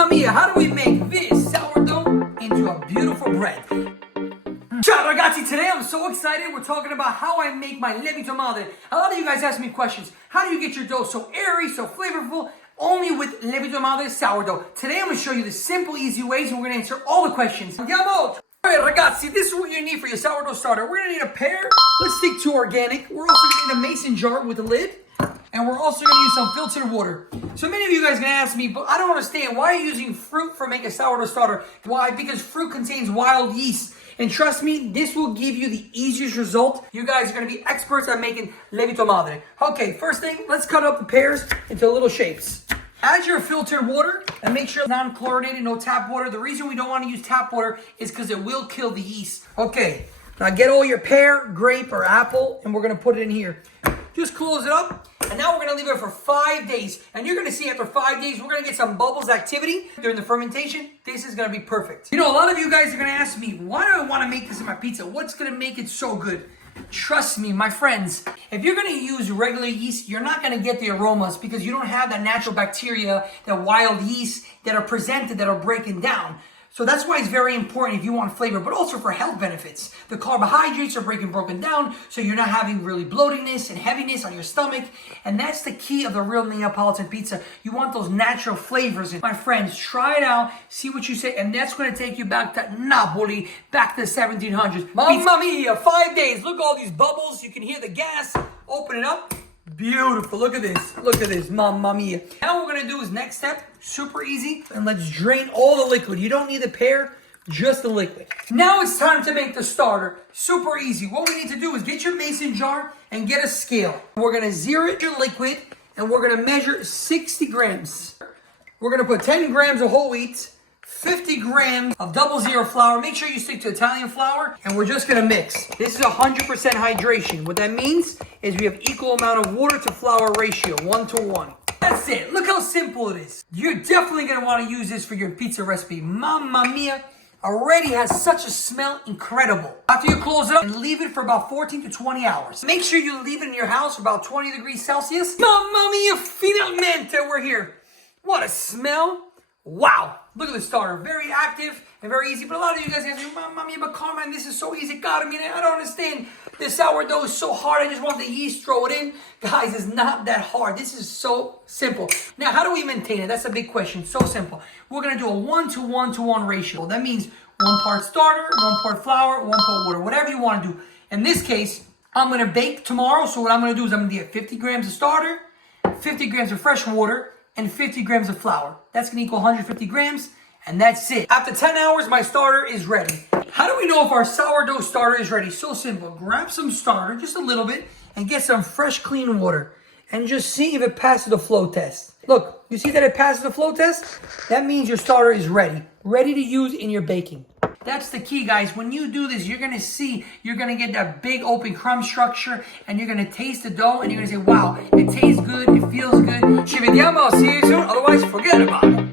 Mamma mia, how do we make this sourdough into a beautiful bread? Ciao ragazzi, today I'm so excited. We're talking about how I make my lievito madre. A lot of you guys ask me questions. How do you get your dough so airy, so flavorful? Only with lievito madre sourdough. Today I'm going to show you the simple, easy ways and we're going to answer all the questions. Andiamo! Alright ragazzi, this is what you need for your sourdough starter. We're going to need a pear. Let's stick to organic. We're also going to need a mason jar with a lid. And we're also going to use some filtered water. So many of you guys are going to ask me, but I don't understand. Why are you using fruit for making a sourdough starter? Why? Because fruit contains wild yeast. And trust me, this will give you the easiest result. You guys are going to be experts at making lievito madre. Okay, first thing, let's cut up the pears into little shapes. Add your filtered water and make sure it's non-chlorinated, no tap water. The reason we don't want to use tap water is because it will kill the yeast. Okay, now get all your pear, grape, or apple, and we're going to put it in here. Just close it up, and now we're going to leave it for 5 days. And you're going to see after 5 days, we're going to get some bubbles activity during the fermentation. This is going to be perfect. You know, a lot of you guys are going to ask me, why do I want to make this in my pizza? What's going to make it so good? Trust me, my friends, if you're going to use regular yeast, you're not going to get the aromas because you don't have that natural bacteria, that wild yeast that are presented, that are breaking down. So that's why it's very important if you want flavor, but also for health benefits. The carbohydrates are broken down, so you're not having really bloatiness and heaviness on your stomach. And that's the key of the real Neapolitan pizza. You want those natural flavors. And my friends, try it out, see what you say, and that's going to take you back to Napoli, back to the 1700s. Mamma mia, 5 days. Look at all these bubbles. You can hear the gas. Open it up. Beautiful. Look at this. Look at this. Mamma mia. Now what we're going to do is next step, super easy. And let's drain all the liquid. You don't need the pear, just the liquid. Now it's time to make the starter. Super easy. What we need to do is get your mason jar and get a scale. We're going to zero your liquid and we're going to measure 60 grams. We're going to put 10 grams of whole wheat, 50 grams of 00 flour. Make sure you stick to Italian flour. And we're just going to mix. This is 100% hydration. What that means is we have equal amount of water to flour ratio, 1:1. That's it. Look how simple it is. You're definitely going to want to use this for your pizza recipe. Mamma mia. Already has such a smell incredible. After you close it up and leave it for about 14 to 20 hours. Make sure you leave it in your house for about 20 degrees Celsius. Mamma mia, finalmente we're here. What a smell. Wow. Look at the starter. Very active and very easy. But a lot of you guys ask me, Mamma mia, but Carmen, this is so easy. God, I don't understand. This sourdough is so hard. I just want the yeast, throw it in. Guys, it's not that hard. This is so simple. Now, how do we maintain it? That's a big question. So simple. We're going to do a 1:1 ratio. That means 1 part starter, 1 part flour, 1 part water. Whatever you want to do. In this case, I'm going to bake tomorrow. So what I'm going to do is I'm going to get 50 grams of starter, 50 grams of fresh water, and 50 grams of flour. That's going to equal 150 grams, and that's it. After 10 hours, my starter is ready. How do we know if our sourdough starter is ready? So simple. Grab some starter, just a little bit, and get some fresh, clean water. And just see if it passes the flow test. Look, you see that it passes the flow test? That means your starter is ready. Ready to use in your baking. That's the key, guys. When you do this, you're going to see, you're going to get that big open crumb structure, and you're going to taste the dough, and you're going to say, wow, it tastes good, it feels good. Ci vediamo, I'll see you soon. Otherwise, forget about it.